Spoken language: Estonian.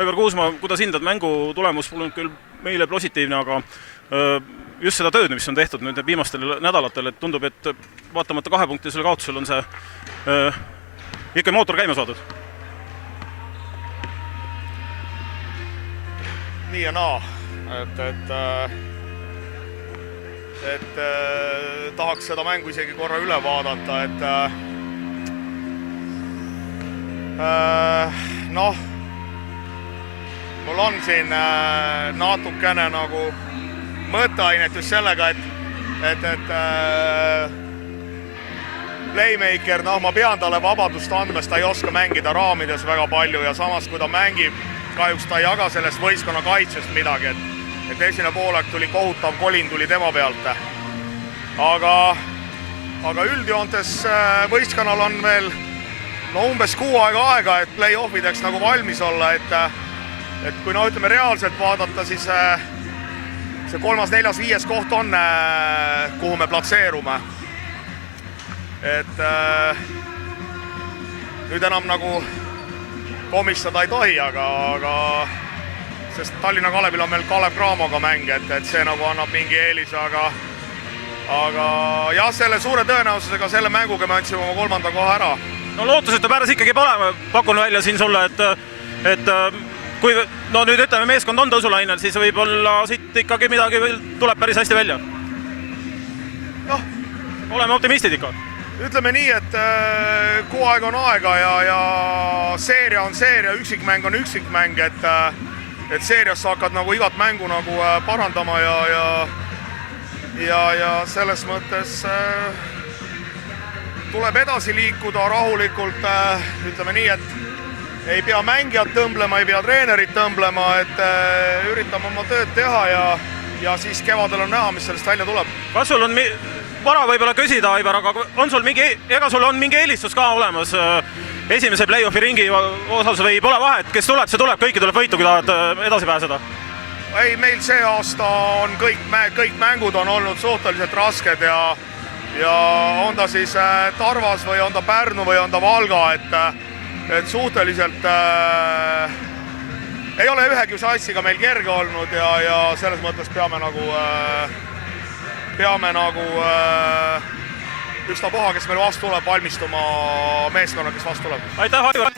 Aivar Kuusmaa, kuidas hindad mängu tulemus pole küll meile positiivne, aga just seda tööd, mis on tehtud nüüd viimastel nädalatel, et tundub, et vaatamata 2-punktisele kaotusel on see ikka mootor käima saadud. Nii ja naa, et tahaks seda mängu isegi korra üle vaadata, et mul on siin natukene nagu mõtteainet just sellega, et playmaker, ma pean talle vabadust andma, ta ei oska mängida raamides väga palju ja samas, kui ta mängib, kahjuks ta ei jaga sellest võistkonna kaitsest midagi, et esimene poolek tuli kohutav kolin tuli tema pealt. Aga üldjoontes võistkonnal on veel umbes 6 aega, et play-offideks nagu valmis olla, et kui ütleme reaalselt vaadata, siis see 3., 4., 5. koht on, kuhu me platseerume. Et nüüd enam nagu komistada ei tohi, aga sest Tallinna Kalevil on meil Kalev Cramoga mäng, et see nagu annab mingi eelis, aga jah, selle suure tõenäosusega selle mänguga me andsime oma 3. koha ära. No lootuseta päris ikkagi pole, pakun välja siin sulle, et kui nüüd ütleme meeskond on tõusulainel, siis võib-olla siit ikkagi midagi tuleb päris hästi välja. Oleme optimistid ikka. Ütleme nii, et kuu aega on aega ja seeria on seeria, üksikmäng on üksikmäng, et seerias sa hakkad nagu igat mängu nagu parandama ja selles mõttes tuleb edasi liikuda rahulikult, ütleme nii, et ei pea mängijad tõmblema, ei pea treenerid tõmblema, et üritame oma tööd teha ja siis kevadel on näha, mis sellest välja tuleb. Kas sul on vara võib-olla küsida, Aivar, aga ega sul on mingi eelistus ka olemas esimese play-offi ringi osas või pole vahet, kes tuleb, see tuleb, kõiki tuleb võitu, kui tahad edasi pääseda? Ei, meil see aasta on kõik mängud on olnud suhteliselt rasked ja on ta siis Tarvas või on ta Pärnu või on ta Valga, et suhteliselt ei ole ühegi satsiga meil kerge olnud ja selles mõttes peame nagu ükstapuha, kes meil vastu tuleb, valmistuma meeskonna, kes vastu tuleb. Aitäh, Aivar!